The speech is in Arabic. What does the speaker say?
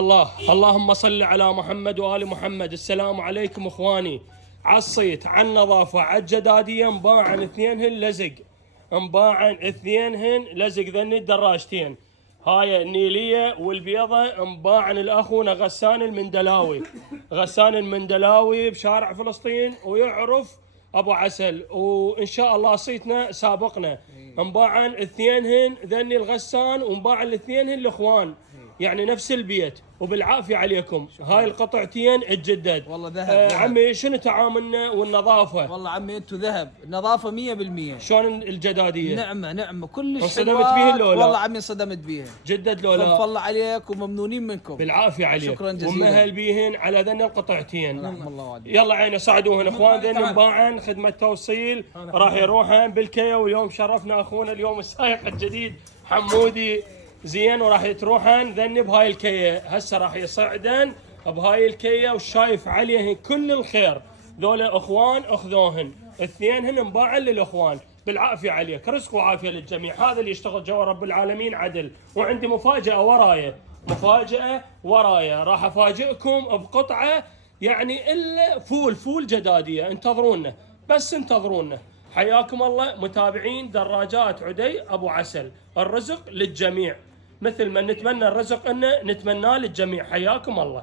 اللهم صل على محمد وآل محمد. السلام عليكم اخواني. عالصيت، عالنظافة، عالجدادية، مباعن اثنينهن لزق، مباعن اثنينهن لزق. ذني الدراجتين، هاي النيلية والبيضة، مباعن الاخونا غسان المندلاوي. غسان المندلاوي بشارع فلسطين، ويعرف ابو عسل، وان شاء الله صيتنا سابقنا. مباعن اثنينهن ذني الغسان، ومباعن الاثنينهن الاخوان، يعني نفس البيت. وبالعافية عليكم. هاي القطعتين تجدد. والله ذهب. عمي شنو تعاملنا والنظافة؟ والله عمي انتو ذهب، نظافة 100%. شلون الجدادية؟ نعمة كلش انصدمت حلوات. بيهن لو لا؟ والله عمي انصدمت بيهن. جدد لو لا؟ خلف الله عليك وممنونين منكم. بالعافية عليك. شكرا جزيلا. ومهل بيهن على ذن القطعتين. رحم الله والديك. يلا عيني صعدوهن اخوان. ذن مباعن خدمة توصيل، راح يروحن بالكيا. واليوم شرفنا اخونا اليوم السائق الجديد حمودي زين، وراح يتروحن ذن بهاي الكيا. هسه راح يصعدن بهاي الكيا، وشايف عليهن كل الخير. ذولا اخوان اخذوهن اثنينهن مباعن للاخوان. بالعافية عليك، رزق وعافية للجميع. هذا اللي يشتغل جوا رب العالمين عدل. وعندي مفاجأة ورايا، مفاجأة ورايا. راح افاجئكم بقطعة يعني الا فول جدادية. انتظرونا، بس انتظرونا. حياكم الله متابعين دراجات عدي ابو عسل. الرزق للجميع، مثل ما نتمنى الرزق ان نتمناه للجميع. حياكم الله.